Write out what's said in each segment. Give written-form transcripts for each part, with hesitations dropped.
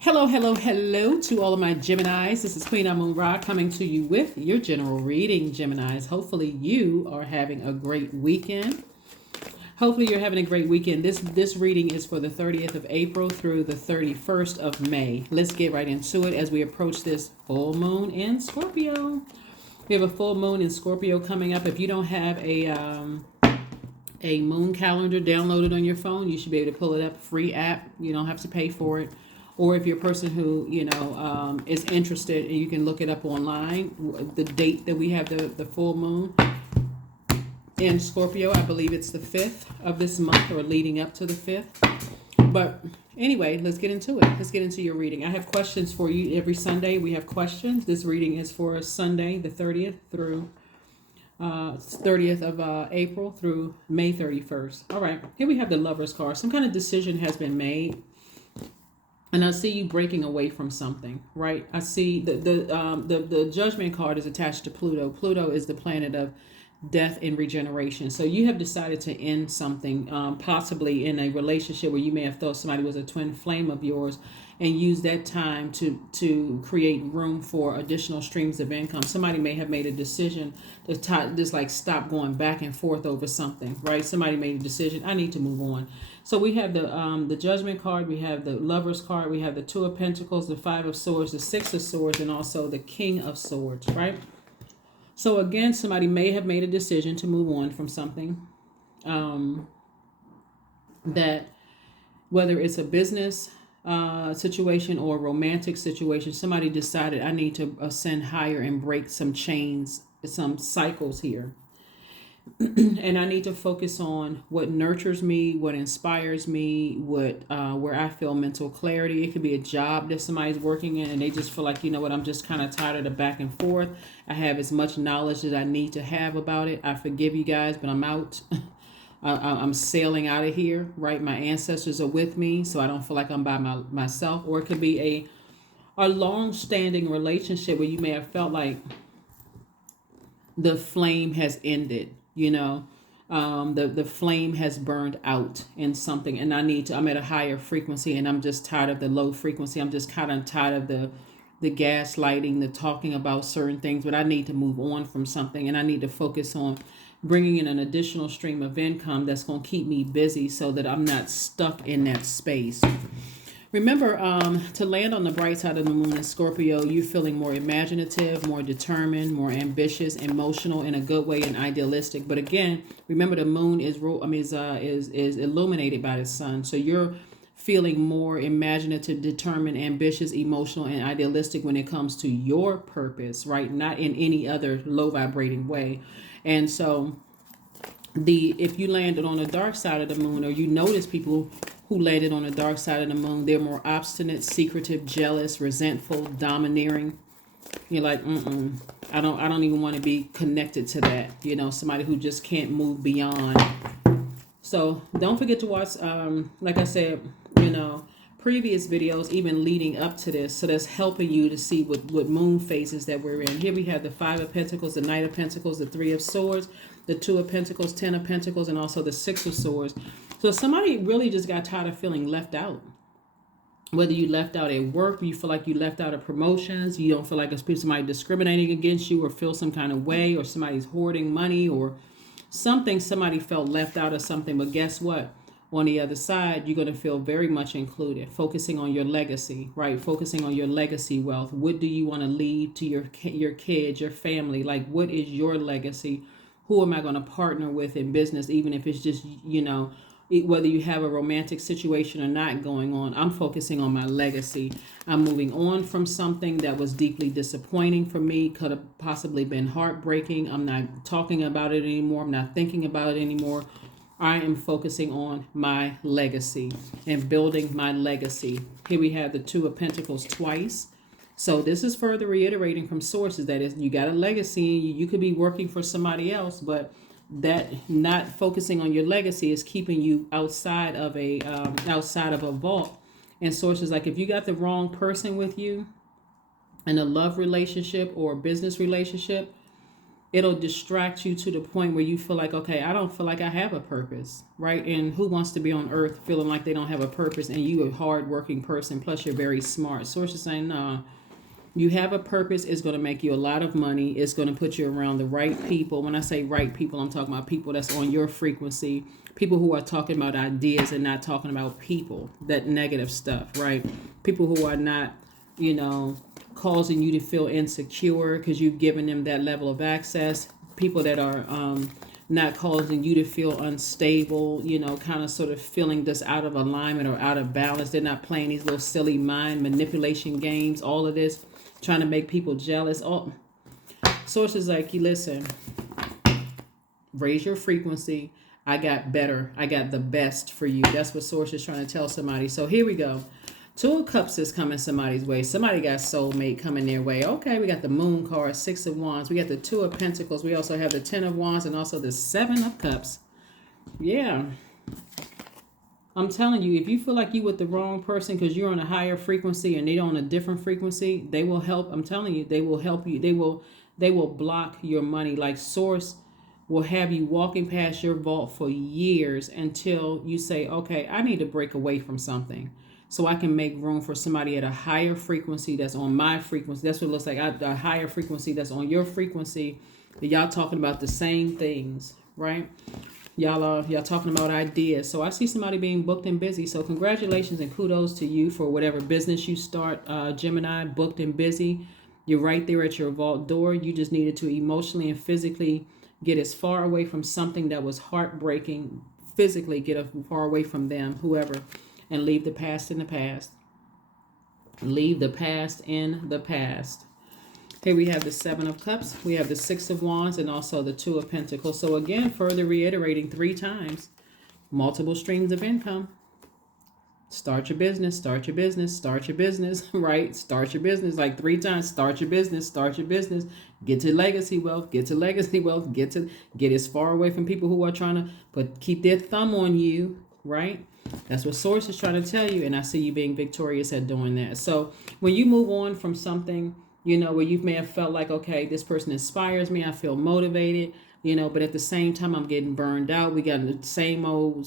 Hello, hello, hello to all of my Geminis. This is Queen Amun Ra coming to you with your general reading, Geminis. Hopefully you are having a great weekend. Hopefully you're having a great weekend. This reading is for the 30th of April through the 31st of May. Let's get right into it as we approach this full moon in Scorpio. We have a full moon in Scorpio coming up. If you don't have a moon calendar downloaded on your phone, you should be able to pull it up. Free app. You don't have to pay for it. Or if you're a person who, is interested, and you can look it up online, the date that we have the full moon in Scorpio, I believe it's the 5th of this month or leading up to the 5th. But anyway, let's get into it. Let's get into your reading. I have questions for you every Sunday. We have questions. This reading is for Sunday, the 30th through 30th of April through May 31st. All right, here we have the Lover's card. Some kind of decision has been made. And I see you breaking away from something, right? I see the Judgment card is attached to Pluto. Pluto is the planet of death and regeneration. So you have decided to end something, possibly in a relationship where you may have thought somebody was a twin flame of yours, and use that time to create room for additional streams of income. Somebody may have made a decision to just like stop going back and forth over something, right? Somebody made a decision, I need to move on. So we have the Judgment card, we have the Lover's card, we have the Two of Pentacles, the Five of Swords, the Six of Swords, and also the King of Swords, right? So again, somebody may have made a decision to move on from something, that whether it's a business situation or a romantic situation, somebody decided I need to ascend higher and break some chains, some cycles here. And I need to focus on what nurtures me, what inspires me, what where I feel mental clarity. It could be a job that somebody's working in and they just feel like, you know what, I'm just kind of tired of the back and forth. I have as much knowledge as I need to have about it. I forgive you guys, but I'm out. I'm sailing out of here, right? My ancestors are with me, so I don't feel like I'm by myself. Or it could be a long-standing relationship where you may have felt like the flame has ended. The flame has burned out in something, and I'm at a higher frequency, and I'm just tired of the low frequency. I'm just kind of tired of the gaslighting, the talking about certain things, but I need to move on from something, and I need to focus on bringing in an additional stream of income that's going to keep me busy so that I'm not stuck in that space. Remember, to land on the bright side of the moon in Scorpio, you're feeling more imaginative, more determined, more ambitious, emotional in a good way, and idealistic. But again, remember the moon is illuminated by the sun, so you're feeling more imaginative, determined, ambitious, emotional, and idealistic when it comes to your purpose, right? Not in any other low vibrating way. And so if you landed on the dark side of the moon, or you notice people who landed on the dark side of the moon, they're more obstinate, secretive, jealous, resentful, domineering. You're like, I don't even want to be connected to that. Somebody who just can't move beyond. So don't forget to watch, like I said, previous videos, even leading up to this. So that's helping you to see what moon phases that we're in. Here we have the Five of Pentacles, the Knight of Pentacles, the Three of Swords, the Two of Pentacles, Ten of Pentacles, and also the Six of Swords. So somebody really just got tired of feeling left out. Whether you left out at work, you feel like you left out of promotions, you don't feel like it's somebody discriminating against you or feel some kind of way, or somebody's hoarding money or something, somebody felt left out of something. But guess what? On the other side, you're going to feel very much included, focusing on your legacy, right? Focusing on your legacy wealth. What do you want to leave to your kids, your family? Like, what is your legacy? Who am I going to partner with in business, even if it's just, whether you have a romantic situation or not going on? I'm focusing on my legacy. I'm moving on from something that was deeply disappointing for me, could have possibly been heartbreaking. I'm not talking about it anymore. I'm not thinking about it anymore. I am focusing on my legacy and building my legacy. Here we have the Two of Pentacles twice. So this is further reiterating from sources that is, you got a legacy. You could be working for somebody else, but that not focusing on your legacy is keeping you outside of a vault. And sources like, if you got the wrong person with you in a love relationship or a business relationship, it'll distract you to the point where you feel like, okay, I don't feel like I have a purpose, right? And who wants to be on earth feeling like they don't have a purpose, and you a hardworking person, plus you're very smart. Source is saying, no, you have a purpose. It's going to make you a lot of money. It's going to put you around the right people. When I say right people, I'm talking about people that's on your frequency, people who are talking about ideas and not talking about people, that negative stuff, right? People who are not, you know, causing you to feel insecure because you've given them that level of access. People that are not causing you to feel unstable, you know, kind of sort of feeling just out of alignment or out of balance. They're not playing these little silly mind manipulation games, all of this, trying to make people jealous. All sources like, you listen, raise your frequency. I got better. I got the best for you. That's what source is trying to tell somebody. So here we go. Two of Cups is coming somebody's way. Somebody got soulmate coming their way. Okay, we got the Moon card, Six of Wands. We got the Two of Pentacles. We also have the Ten of Wands and also the Seven of Cups. Yeah. I'm telling you, if you feel like you with the wrong person because you're on a higher frequency and they're on a different frequency, they will help. I'm telling you, they will help you. They will block your money. Like source will have you walking past your vault for years until you say, okay, I need to break away from something so I can make room for somebody at a higher frequency that's on my frequency. That's what it looks like. A higher frequency that's on your frequency. That y'all talking about the same things, right? Y'all talking about ideas. So I see somebody being booked and busy. So congratulations and kudos to you for whatever business you start, Gemini, booked and busy. You're right there at your vault door. You just needed to emotionally and physically get as far away from something that was heartbreaking. Physically get as far away from them, whoever, and leave the past in the past. Leave the past in the past. Here we have the Seven of Cups. We have the Six of Wands and also the Two of Pentacles. So again, further reiterating 3 times, multiple streams of income. Start your business, start your business, start your business, right? Start your business like 3 times. Start your business, start your business. Get to legacy wealth, get to legacy wealth, get as far away from people who are trying to keep their thumb on you, right? That's what source is trying to tell you. And I see you being victorious at doing that. So when you move on from something, you know, where you may have felt like, okay, this person inspires me, I feel motivated, you know, but at the same time, I'm getting burned out. We got the same old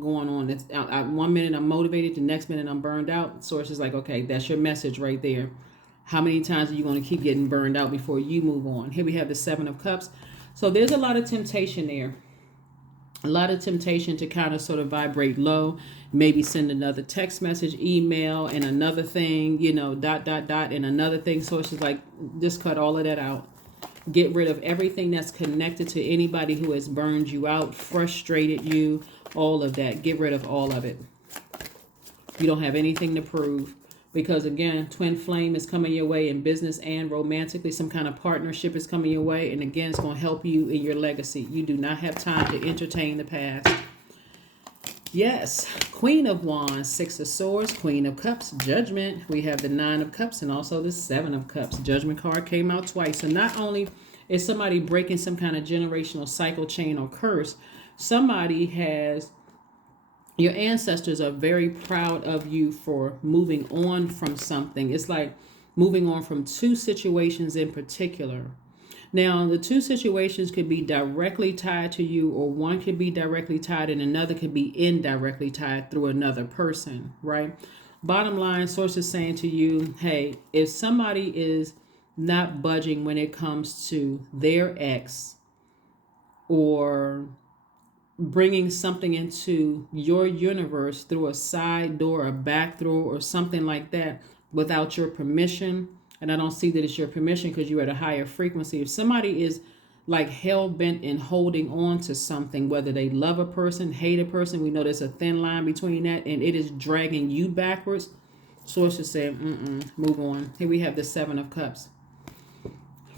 going on. It's, 1 minute I'm motivated, the next minute I'm burned out. Source is like, okay, that's your message right there. How many times are you going to keep getting burned out before you move on? Here we have the Seven of Cups. So there's a lot of temptation there. A lot of temptation to kind of sort of vibrate low, maybe send another text message, email, and another thing, you know, ... and another thing. Sources like, just cut all of that out. Get rid of everything that's connected to anybody who has burned you out, frustrated you, all of that. Get rid of all of it. You don't have anything to prove. Because again, twin flame is coming your way in business and romantically. Some kind of partnership is coming your way. And again, it's going to help you in your legacy. You do not have time to entertain the past. Yes, Queen of Wands, Six of Swords, Queen of Cups, Judgment. We have the Nine of Cups and also the Seven of Cups. Judgment card came out twice. So not only is somebody breaking some kind of generational cycle, chain, or curse, somebody has... Your ancestors are very proud of you for moving on from something. It's like moving on from 2 situations in particular. Now, the 2 situations could be directly tied to you, or one could be directly tied and another could be indirectly tied through another person, right? Bottom line, source is saying to you, hey, if somebody is not budging when it comes to their ex, or bringing something into your universe through a side door, a back door, or something like that without your permission, and I don't see that it's your permission because you're at a higher frequency. If somebody is like hell-bent in holding on to something, whether they love a person, hate a person, we know there's a thin line between that, and it is dragging you backwards, sources say, move on. Here we have the Seven of Cups.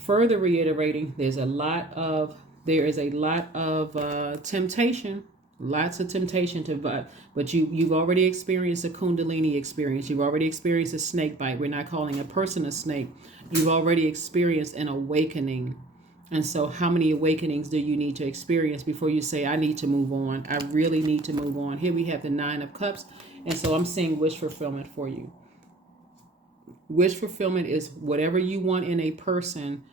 Further reiterating, there is a lot of temptation, lots of temptation but you've already experienced a Kundalini experience. You've already experienced a snake bite. We're not calling a person a snake. You've already experienced an awakening. And so how many awakenings do you need to experience before you say, I need to move on? I really need to move on. Here we have the Nine of Cups. And so I'm seeing wish fulfillment for you. Wish fulfillment is whatever you want in a person.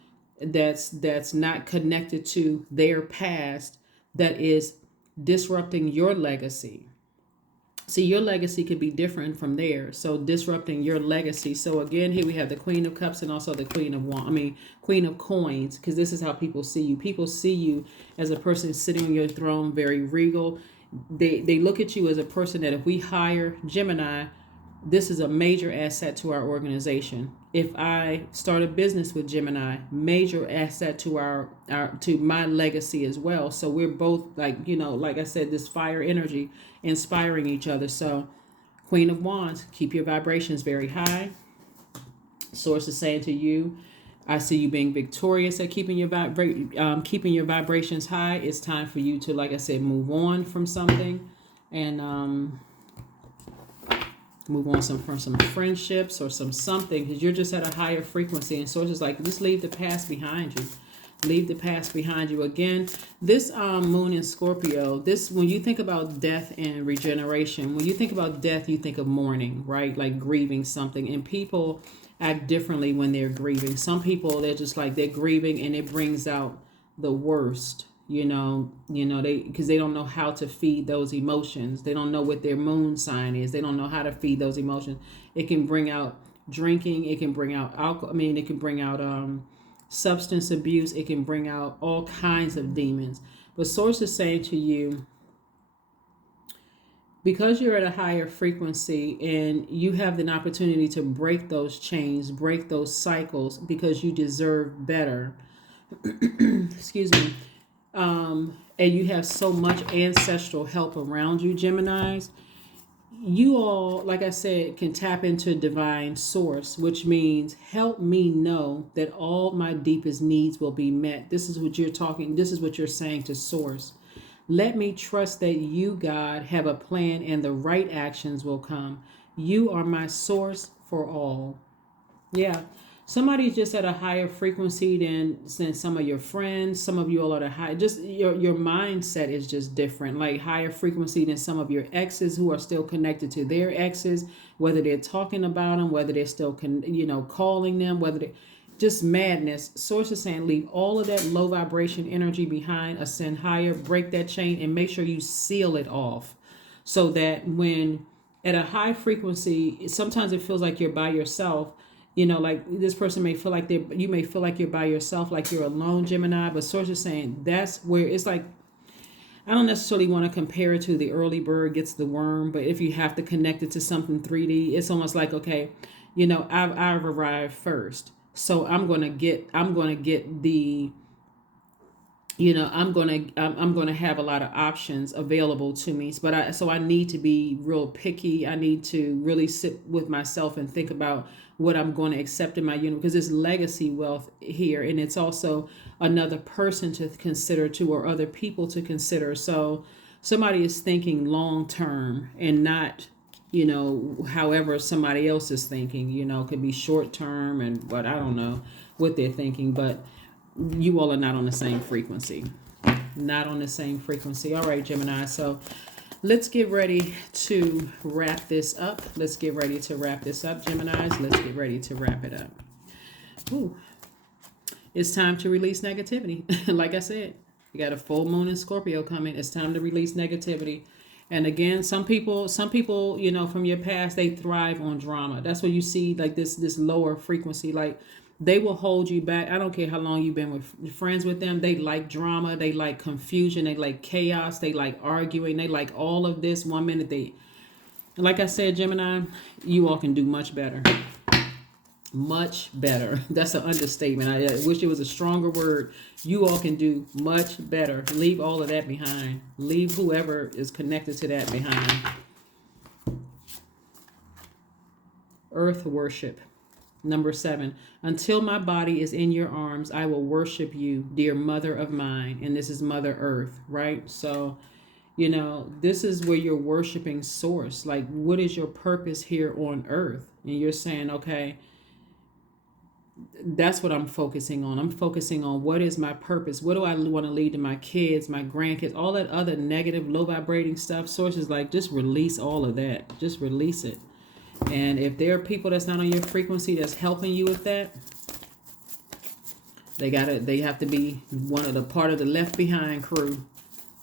that's not connected to their past, that is disrupting your legacy. See, your legacy could be different from theirs, so disrupting your legacy. So again, here we have the Queen of Cups and also the Queen of Coins, because this is how people see you. People see you as a person sitting on your throne, very regal. They look at you as a person that if we hire Gemini, this is a major asset to our organization. If I start a business with Gemini, major asset to our to my legacy as well. So we're both, like, like I said, this fire energy inspiring each other. So Queen of Wands, keep your vibrations very high. Source is saying to you, I see you being victorious at keeping your keeping your vibrations high. It's time for you to, like I said, move on from something, and move on from some friendships or something, because you're just at a higher frequency. And so it's just like, just leave the past behind you. Leave the past behind you. Again, this moon in Scorpio, this, when you think about death and regeneration, when you think about death, you think of mourning, right? Like grieving something. And people act differently when they're grieving. Some people, they're just like, they're grieving and it brings out the worst. Because they don't know how to feed those emotions. They don't know what their moon sign is. They don't know how to feed those emotions. It can bring out drinking. It can bring out alcohol. It can bring out substance abuse. It can bring out all kinds of demons. But Source is saying to you, because you're at a higher frequency and you have an opportunity to break those chains, break those cycles, because you deserve better. Excuse me. And you have so much ancestral help around you, Geminis. You all, like I said, can tap into divine source, which means help me know that all my deepest needs will be met. This is what you're saying to Source. Let me trust that you, God, have a plan and the right actions will come. You are my source for all. Yeah. Somebody's just at a higher frequency than some of your friends. Some of you all are at high. Just your mindset is just different. Like higher frequency than some of your exes who are still connected to their exes. Whether they're talking about them, whether they're still calling them, whether they just madness. Source is saying leave all of that low vibration energy behind. Ascend higher. Break that chain and make sure you seal it off, so that when at a high frequency, sometimes it feels like you're by yourself. Like this person may feel like you may feel like you're by yourself, like you're alone, Gemini. But Source is saying that's where it's like, I don't necessarily want to compare it to the early bird gets the worm, but if you have to connect it to something 3D, it's almost like, okay, I've arrived first, so I'm gonna get the I'm gonna have a lot of options available to me. But I need to be real picky. I need to really sit with myself and think about what I'm going to accept in my universe, because it's legacy wealth here, and it's also another person to consider too, or other people to consider. So somebody is thinking long term and not however somebody else is thinking. Could be short term, but I don't know what they're thinking. But you all are not on the same frequency. Not on the same frequency. All right, Gemini. So let's get ready to wrap this up. Geminis. Let's get ready to wrap it up. Ooh. It's time to release negativity. Like I said, you got a full moon in Scorpio coming. It's time to release negativity. And again, some people, from your past, they thrive on drama. That's what you see, like this lower frequency, like they will hold you back. I don't care how long you've been friends with them. They like drama. They like confusion. They like chaos. They like arguing. They like all of this. One minute like I said, Gemini, you all can do much better. Much better. That's an understatement. I wish it was a stronger word. You all can do much better. Leave all of that behind. Leave whoever is connected to that behind. Earth worship. Number 7, until my body is in your arms, I will worship you, dear mother of mine. And this is Mother Earth, right? So, this is where you're worshiping source. Like, what is your purpose here on earth? And you're saying, okay, that's what I'm focusing on. I'm focusing on what is my purpose? What do I want to lead to my kids, my grandkids, all that other negative, low vibrating stuff? Source is like, just release all of that. Just release it. And if there are people that's not on your frequency that's helping you with that, They have to be one of the part of the left behind crew.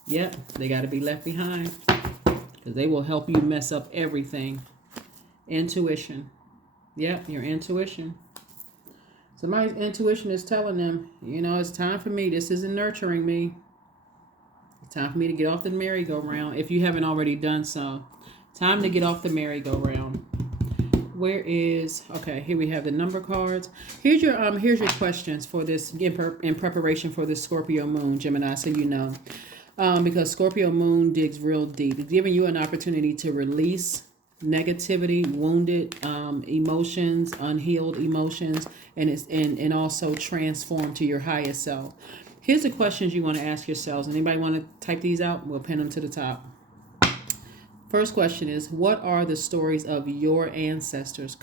Yep, they got to be left behind because they will help you mess up everything. Intuition. Yep, your intuition. Somebody's intuition is telling them, it's time for me. This isn't nurturing me. It's time for me to get off the merry-go-round. If you haven't already done so, time to get off the merry-go-round. Okay, here we have the number cards. Here's your questions for this in preparation for this Scorpio moon, Gemini, so you know. Because Scorpio moon digs real deep. It's giving you an opportunity to release negativity, wounded emotions, unhealed emotions, and also transform to your highest self. Here's the questions you want to ask yourselves. Anybody want to type these out? We'll pin them to the top. First question is, what are the stories of your ancestors,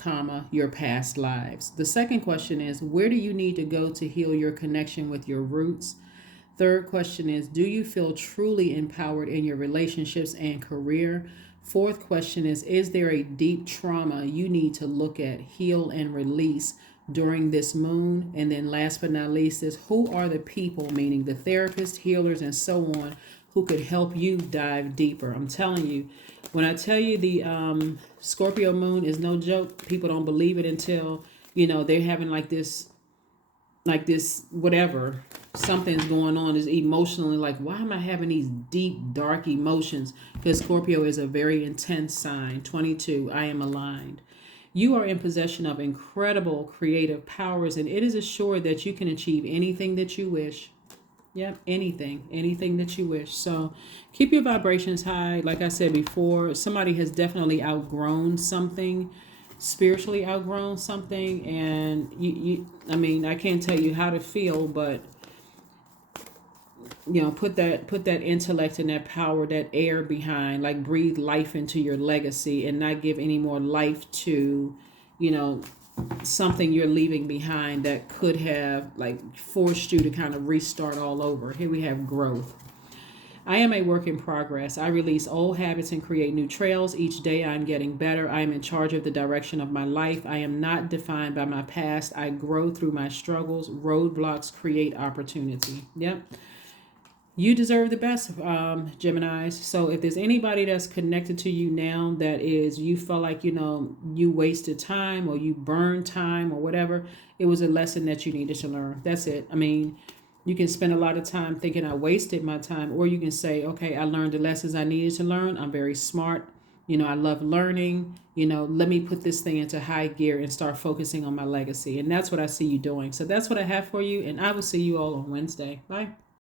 your past lives? The second question is, where do you need to go to heal your connection with your roots? Third question is, do you feel truly empowered in your relationships and career? Fourth question is there a deep trauma you need to look at, heal, and release during this moon? And then last but not least is, who are the people, meaning the therapists, healers, and so on, who could help you dive deeper? I'm telling you, when I tell you the Scorpio moon is no joke, people don't believe it until, they're having like this whatever, something's going on is emotionally like, why am I having these deep, dark emotions? Because Scorpio is a very intense sign. 22, I am aligned. You are in possession of incredible creative powers, and it is assured that you can achieve anything that you wish. Yep, anything that you wish. So keep your vibrations high. Like I said before, somebody has definitely outgrown something, spiritually outgrown something, and I can't tell you how to feel, but put that intellect and that power, that air behind, like breathe life into your legacy and not give any more life to, something you're leaving behind that could have like forced you to kind of restart all over. Here we have growth. I am a work in progress. I release old habits and create new trails. Each day I'm getting better. I am in charge of the direction of my life. I am not defined by my past. I grow through my struggles. Roadblocks create opportunity. Yep. You deserve the best, Geminis. So if there's anybody that's connected to you now that is, you felt like, you wasted time or you burned time or whatever, it was a lesson that you needed to learn. That's it. You can spend a lot of time thinking I wasted my time, or you can say, okay, I learned the lessons I needed to learn. I'm very smart. I love learning. Let me put this thing into high gear and start focusing on my legacy. And that's what I see you doing. So that's what I have for you. And I will see you all on Wednesday. Bye.